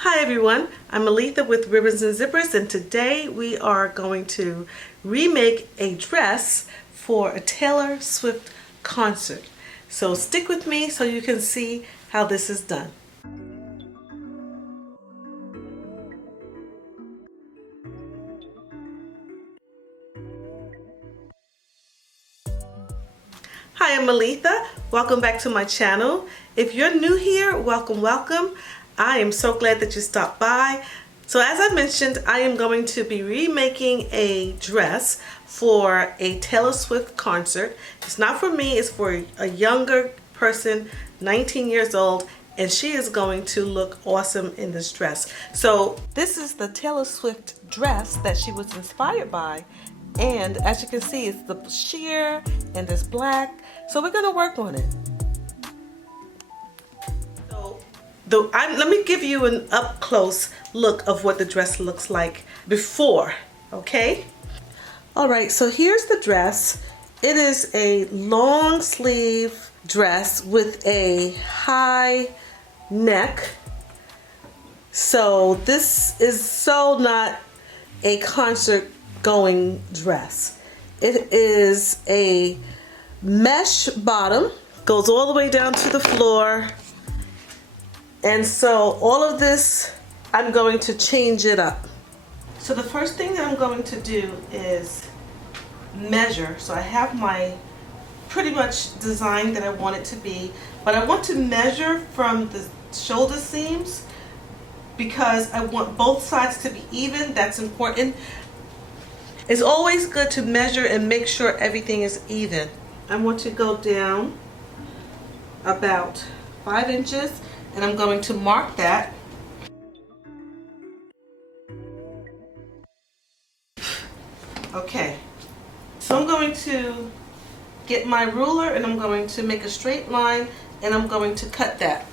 Hi everyone, I'm Aletha with Ribbons and Zippers, and today we are going to remake a dress for a Taylor Swift concert. So stick with me so you can see how this is done. Hi, I'm Aletha. Welcome back to my channel. If you're new here, welcome. I am so glad that you stopped by. So as I mentioned, I am going to be remaking a dress for a Taylor Swift concert. It's not for me, it's for a younger person, 19 years old, and she is going to look awesome in this dress. So this is the Taylor Swift dress that she was inspired by. And as you can see, it's the sheer and this black. So we're gonna work on it. So let me give you an up close look of what the dress looks like before, okay? All right, so here's the dress. It is a long sleeve dress with a high neck. So this is so not a concert going dress. It is a mesh bottom, goes all the way down to the floor. And so all of this, I'm going to change it up. So the first thing that I'm going to do is measure. So I have my pretty much design that I want it to be, but I want to measure from the shoulder seams because I want both sides to be even. That's important. It's always good to measure and make sure everything is even. I want to go down about 5 inches. And I'm going to mark that. Okay, so I'm going to get my ruler and I'm going to make a straight line and I'm going to cut that.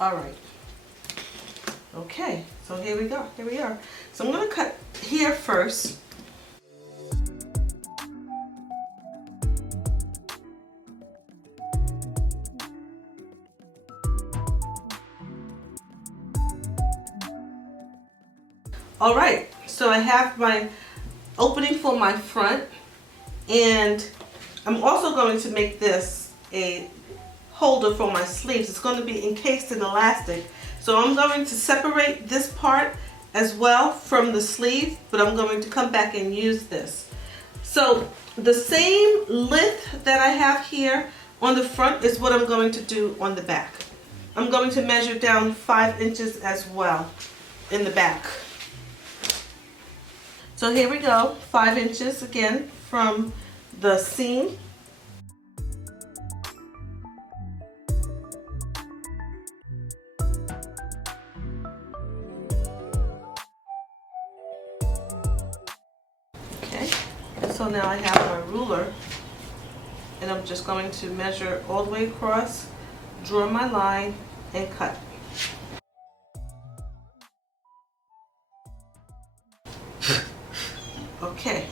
All right. Okay, so here we go, here we are. So I'm going to cut here first. All right, so I have my opening for my front, and I'm also going to make this a holder for my sleeves. It's going to be encased in elastic. So I'm going to separate this part as well from the sleeve, but I'm going to come back and use this. So the same length that I have here on the front is what I'm going to do on the back. I'm going to measure down 5 inches as well in the back. So here we go, 5 inches again from the seam. Okay, and so now I have my ruler and I'm just going to measure all the way across, draw my line and cut. Okay.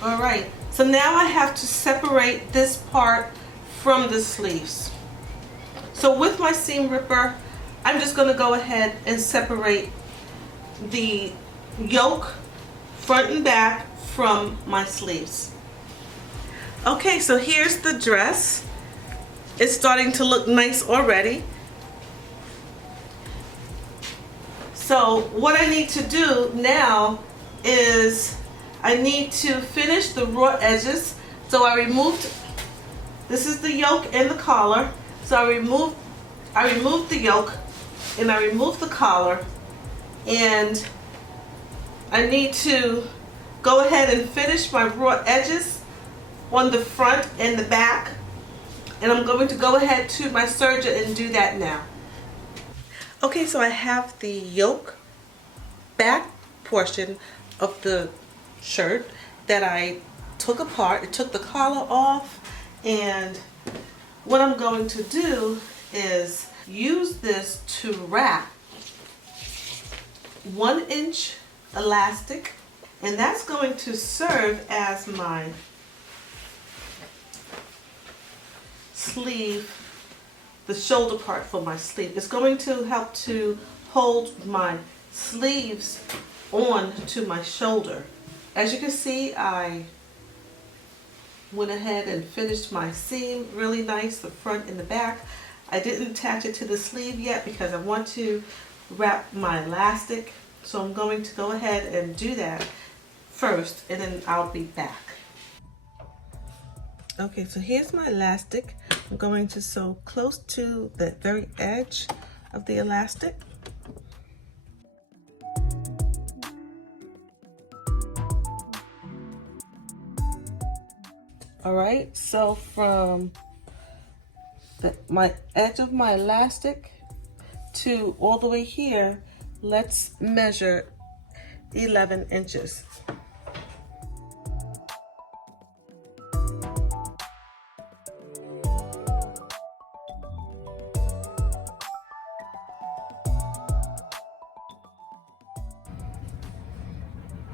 All right, so now I have to separate this part from the sleeves. So with my seam ripper, I'm just going to go ahead and separate the yoke front and back from my sleeves. Okay, so here's the dress. It's starting to look nice already. So what I need to do now is I need to finish the raw edges. So I removed, this is the yoke and the collar. So I removed the yoke and I removed the collar, and I need to go ahead and finish my raw edges on the front and the back. And I'm going to go ahead to my serger and do that now. Okay, so I have the yoke back portion of the shirt that I took apart. It took the collar off, and what I'm going to do is use this to wrap 1-inch elastic, and that's going to serve as my sleeve, the shoulder part for my sleeve. It's going to help to hold my sleeves on to my shoulder. As you can see, I went ahead and finished my seam really nice, the front and the back. I didn't attach it to the sleeve yet because I want to wrap my elastic. So I'm going to go ahead and do that first, and then I'll be back. Okay, so here's my elastic. I'm going to sew close to the very edge of the elastic. All right, so from my edge of my elastic to all the way here, let's measure 11 inches.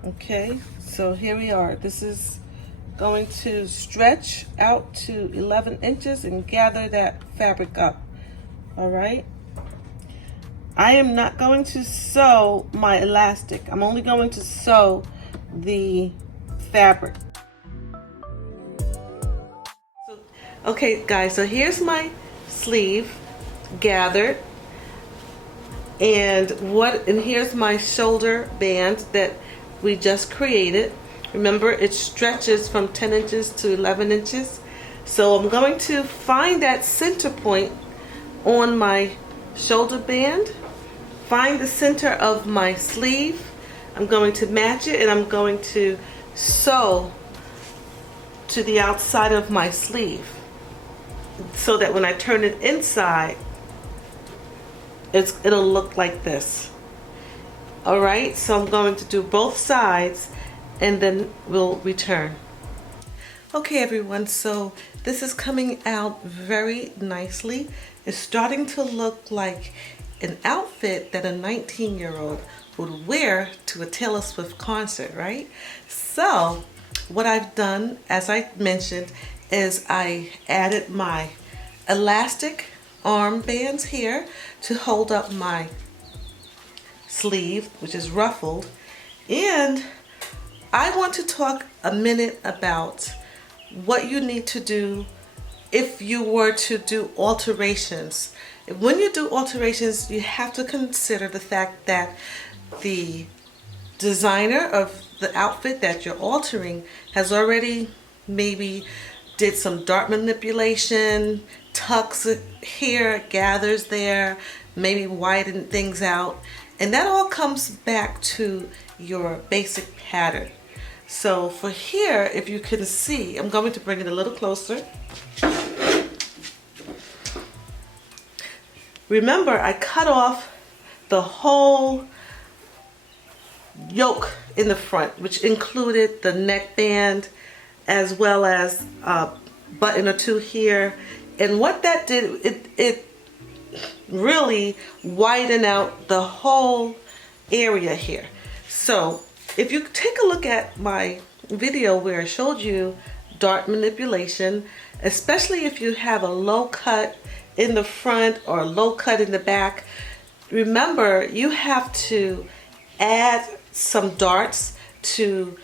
Okay, so here we are. This is going to stretch out to 11 inches and gather that fabric up. All right. I am not going to sew my elastic. I'm only going to sew the fabric. Okay, guys, so here's my sleeve gathered. And here's my shoulder band that we just created. Remember, it stretches from 10 inches to 11 inches. So I'm going to find that center point on my shoulder band, find the center of my sleeve. I'm going to match it, and I'm going to sew to the outside of my sleeve so that when I turn it inside, it'll look like this. All right, so I'm going to do both sides, and then we'll return. Okay, everyone, so this is coming out very nicely. It's starting to look like an outfit that a 19-year-old would wear to a Taylor Swift concert, right? So what I've done, as I mentioned, is I added my elastic arm bands here to hold up my sleeve, which is ruffled. And I want to talk a minute about what you need to do if you were to do alterations. When you do alterations, you have to consider the fact that the designer of the outfit that you're altering has already maybe did some dart manipulation, tucks it here, gathers there, maybe widen things out, and that all comes back to your basic pattern. So for here, if you can see, I'm going to bring it a little closer. Remember, I cut off the whole yoke in the front, which included the neckband as well as a button or two here. And what that did, it really widened out the whole area here. So if you take a look at my video where I showed you dart manipulation, especially if you have a low cut in the front or a low cut in the back, remember you have to add some darts to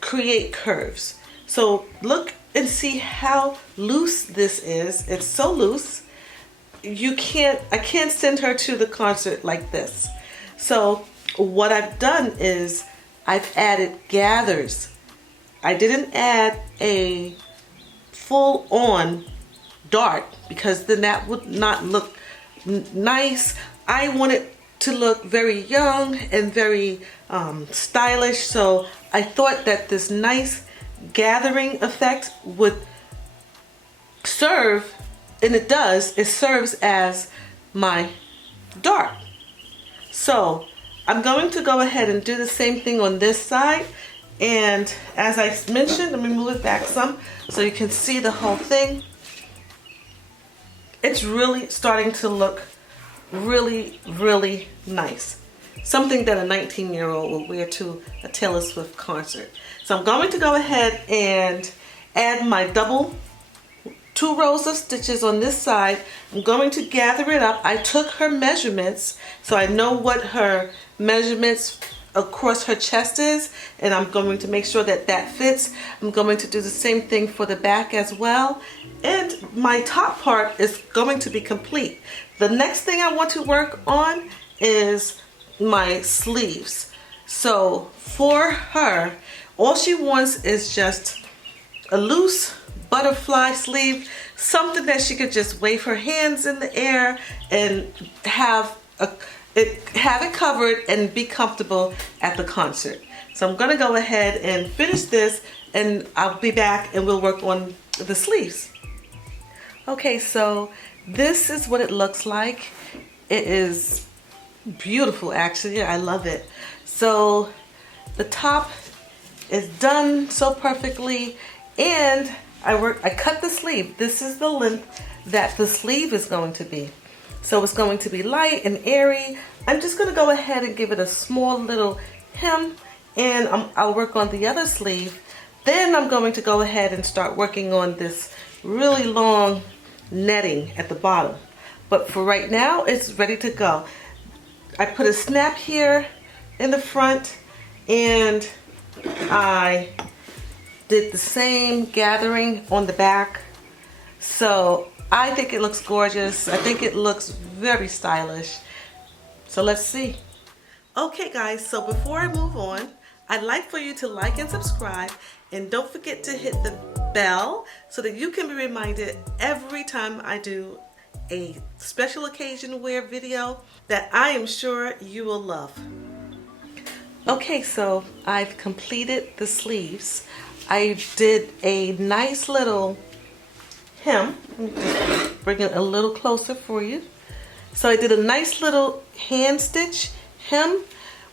create curves. So look and see how loose this is. It's so loose. I can't send her to the concert like this. So what I've done is I've added gathers. I didn't add a full-on dart because then that would not look nice. I want it to look very young and very stylish, so I thought that this nice gathering effect would serve, and it does, it serves as my dart. So I'm going to go ahead and do the same thing on this side, and as I mentioned, let me move it back some so you can see the whole thing. it's really starting to look really, really nice. Something that a 19-year-old will wear to a Taylor Swift concert. So I'm going to go ahead and add my two rows of stitches on this side. I'm going to gather it up. I took her measurements, so I know what her measurements across her chest is, and I'm going to make sure that that fits. I'm going to do the same thing for the back as well, and my top part is going to be complete. The next thing I want to work on is my sleeves. So for her, all she wants is just a loose butterfly sleeve, something that she could just wave her hands in the air and have it covered and be comfortable at the concert. So I'm gonna go ahead and finish this, and I'll be back and we'll work on the sleeves. Okay, so this is what it looks like. It is beautiful, actually. I love it. So the top is done so perfectly, and I cut the sleeve. This is the length that the sleeve is going to be. So it's going to be light and airy. I'm just going to go ahead and give it a small little hem, and I'll work on the other sleeve. Then I'm going to go ahead and start working on this really long netting at the bottom. But for right now, it's ready to go. I put a snap here in the front, and I did the same gathering on the back. So I think it looks gorgeous. I think it looks very stylish. So let's see. Okay guys, so before I move on, I'd like for you to like and subscribe, and don't forget to hit the bell so that you can be reminded every time I do a special occasion wear video that I am sure you will love. Okay, so I've completed the sleeves. I did a nice little hem. Let me just bring it a little closer for you. So I did a nice little hand stitch hem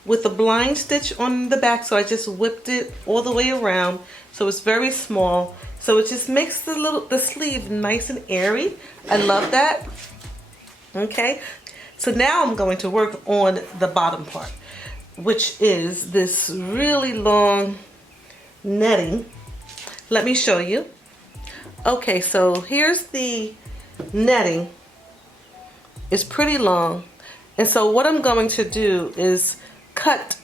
with a blind stitch on the back. So I just whipped it all the way around. So it's very small. So it just makes the sleeve nice and airy. I love that. Okay, so now I'm going to work on the bottom part, which is this really long netting. Let me show you. Okay, so here's the netting. It's pretty long, and so what I'm going to do is cut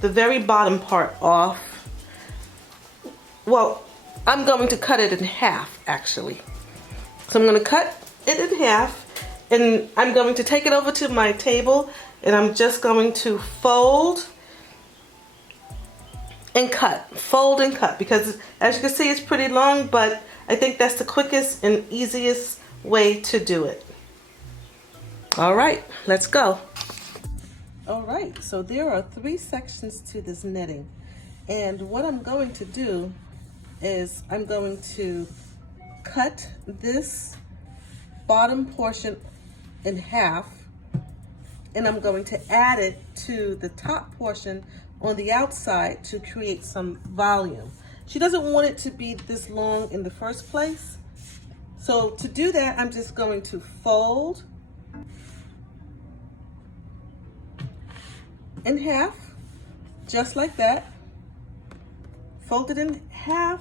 the very bottom part off. Well, I'm going to cut it in half, actually. So I'm going to cut it in half, and I'm going to take it over to my table, and I'm just going to fold and cut, fold and cut, because as you can see, it's pretty long, but I think that's the quickest and easiest way to do it. All right, let's go. All right, so there are 3 sections to this netting, and what I'm going to do is I'm going to cut this bottom portion in half, and I'm going to add it to the top portion on the outside to create some volume. She doesn't want it to be this long in the first place. So to do that, I'm just going to fold in half, just like that. Fold it in half.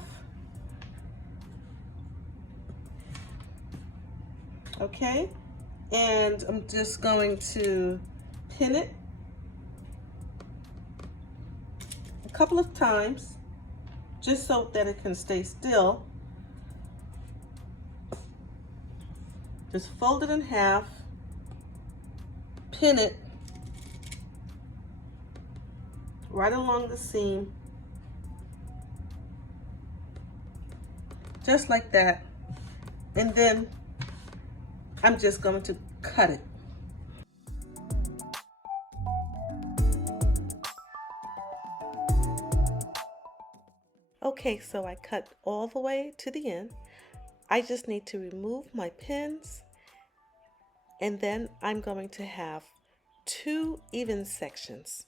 Okay, and I'm just going to pin it a couple of times just so that it can stay still. Just fold it in half, pin it right along the seam, just like that, and then I'm just going to cut it. Okay, so I cut all the way to the end. I just need to remove my pins, and then I'm going to have 2 even sections.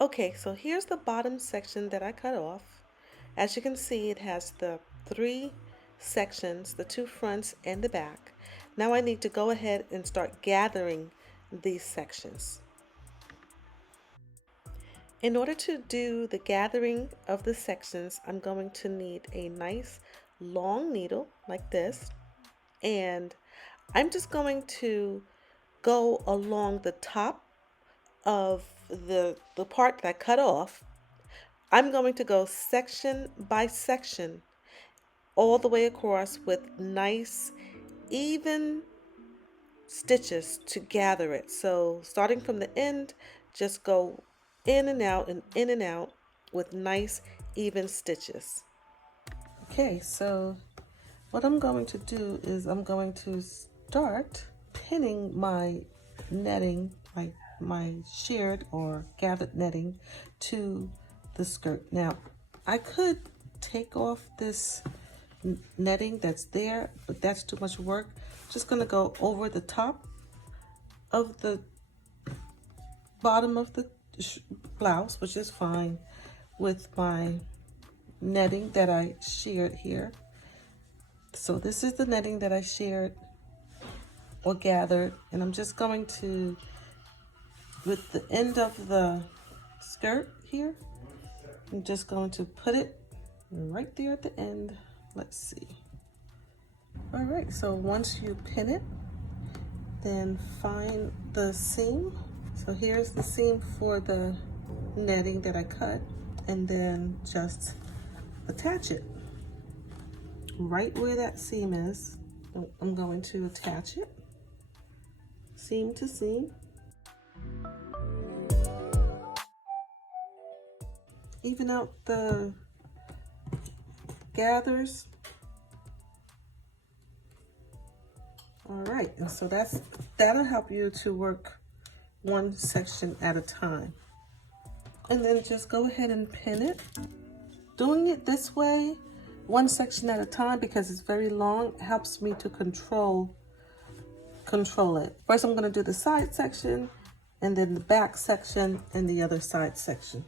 Okay, so here's the bottom section that I cut off. As you can see, it has the 3 sections, the two fronts and the back. Now I need to go ahead and start gathering these sections. In order to do the gathering of the sections, I'm going to need a nice long needle like this, and I'm just going to go along the top of the part that I cut off. I'm going to go section by section all the way across with nice even stitches to gather it. So starting from the end, just go in and out and in and out with nice even stitches. Okay, so what I'm going to do is I'm going to start pinning my netting, my shared or gathered netting to the skirt. Now, I could take off this netting that's there, but that's too much work. Just gonna go over the top of the bottom of the blouse, which is fine, with my netting that I shared here. So this is the netting that I shared or gathered, and I'm just going to, with the end of the skirt here, I'm just going to put it right there at the end. Let's see. All right, so once you pin it, then find the seam. So here's the seam for the netting that I cut, and then just attach it. Right where that seam is, I'm going to attach it, seam to seam. Even out the gathers. All right, and so that'll help you to work one section at a time. And then just go ahead and pin it. Doing it this way, one section at a time, because it's very long, helps me to control it. First, I'm going to do the side section, and then the back section, and the other side section.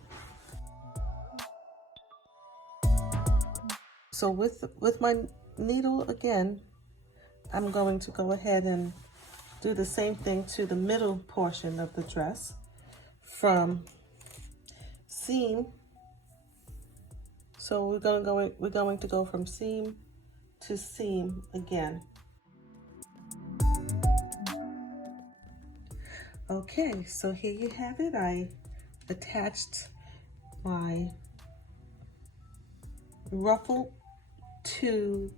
So with my needle again, I'm going to go ahead and do the same thing to the middle portion of the dress, from seam. So we're going to go from seam to seam again. Okay, so here you have it. I attached my ruffle to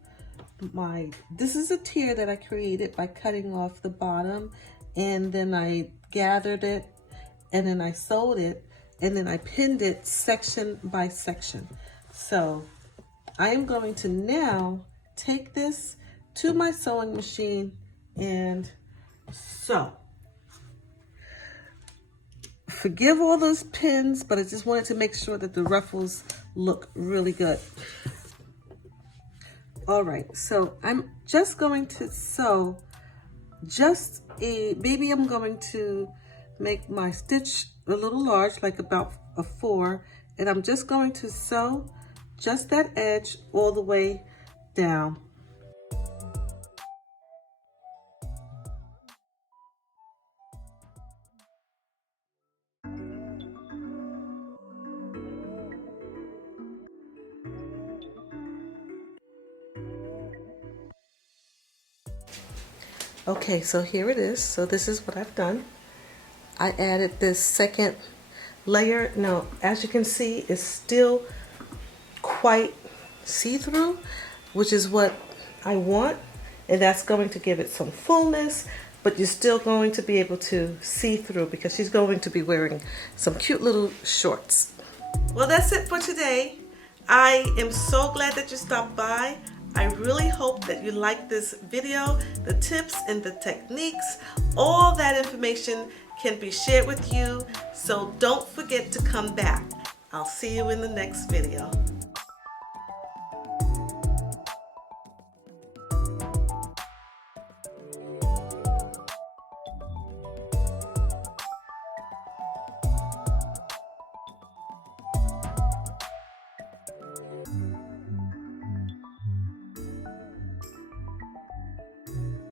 this is a tier that I created by cutting off the bottom, and then I gathered it, and then I sewed it, and then I pinned it section by section. So I am going to now take this to my sewing machine and sew. Forgive all those pins, but I just wanted to make sure that the ruffles look really good. All right, so I'm just going to sew maybe I'm going to make my stitch a little large, like about a 4, and I'm just going to sew just that edge all the way down. Okay, so here it is. So this is what I've done. I added this second layer. Now, as you can see, it's still quite see-through, which is what I want, and that's going to give it some fullness, but you're still going to be able to see through, because she's going to be wearing some cute little shorts. Well, that's it for today. I am so glad that you stopped by. I really hope that you like this video. The tips and the techniques, all that information can be shared with you, so don't forget to come back. I'll see you in the next video.